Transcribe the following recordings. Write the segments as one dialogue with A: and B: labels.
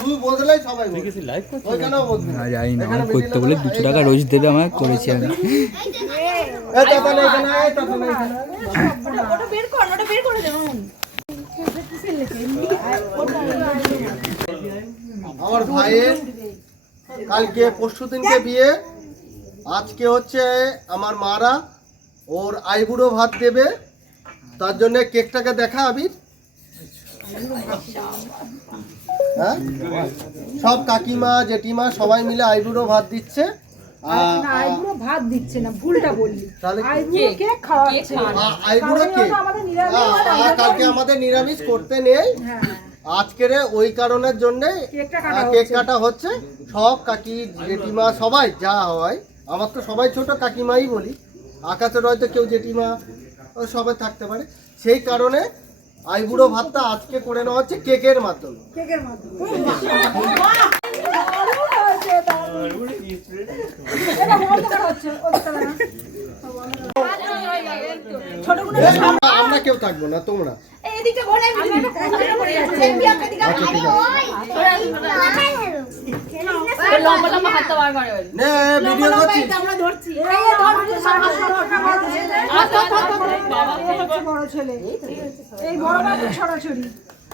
A: তুই বদলাই সবাই বলবে। ওইখানেও বদলি।
B: না জানি না আমার করতে বলে
A: না,
B: দুশো টাকা রোজ দেবে আমাকে করেছি আমি।
A: এই টাকা নেই, এখানে আয়, টাকা নেই, এখানে।
C: ওটা বের কর ওটা বের করে দে মামুন
A: আমার ভাইয়ের কালকে পরশু দিনকে বিয়ে। আজকে হচ্ছে আমার মারা ওর আইবুড়ো ভাত দেবে। তার জন্য কেকটাকে দেখা আবির। হ্যাঁ? সব কাকিমা জেঠিমা সবাই মিলে আইবুড়ো ভাত দিচ্ছে। আ-
D: আইবুড়ো ভাত দিচ্ছে না ভুলটা বললি। আইবুড়ো কেক খাওয়াচ্ছে।
A: আইবুড়ো কে কালকে আমাদের নিরামিষ করতে নেই।
D: হ্যাঁ
A: আজকের ওই কারণের জন্য
D: কাটা
A: কেক
D: হচ্ছে।
A: কাটা হচ্ছে। সব কাকি জেঠিমা সবাই যা হয়। আমার তো সবাই ছোট কাকিমাই বলি। আকাশের হয়তো কেউ জেঠিমা ও সবাই থাকতে পারে। সেই কারণে আইবুড়ো ভাতটা আজকে করে নেওয়া হচ্ছে কেকের মাধ্যমে
D: কেকের মাধ্যমে
A: আমরা- কেউ থাকব না তোমরা
C: ভিডিও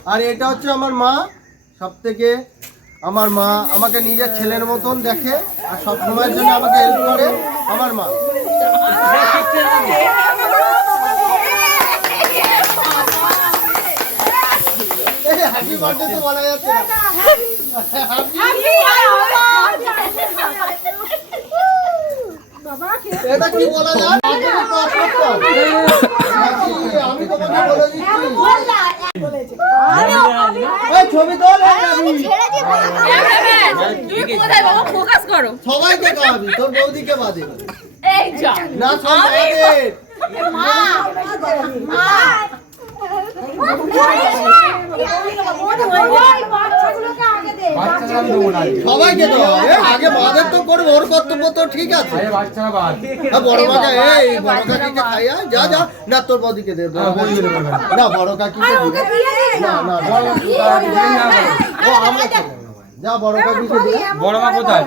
A: আর এটা হচ্ছে আমার মা সব থেকে আমার মা, আমাকে নিজের ছেলের মতন দেখে আর সব সময়ের জন্য আমাকে হেল্প করে আমার মা। হ্যাপি বার্থডে তো বলা যাচ্ছে না
D: বাবা কে
A: এটা কি বলা যায় আগে তো পাস করতাম। নাকি আমি তোমাকে বলে দিচ্ছি এই ছবি তোল
C: তুমি কোথায় বাবা ফোকাস করো
A: সবাইকে খাওয়াবি তোর বৌদিকে বাদে
C: এই যা
A: না সব আমাদের সবাইকে তো আগে মাদের তো করব ওর কর্তব্য তো ঠিক আছে। হ্যাঁ, বড় মাকে এই বড় কাকিকে খাইয়া যা যা। না তোর বৌদিকে দে দে। না বড় কাকিকে না না ও আমরা যা বড় কাকিকে দে।
B: বড় মা কোথায়?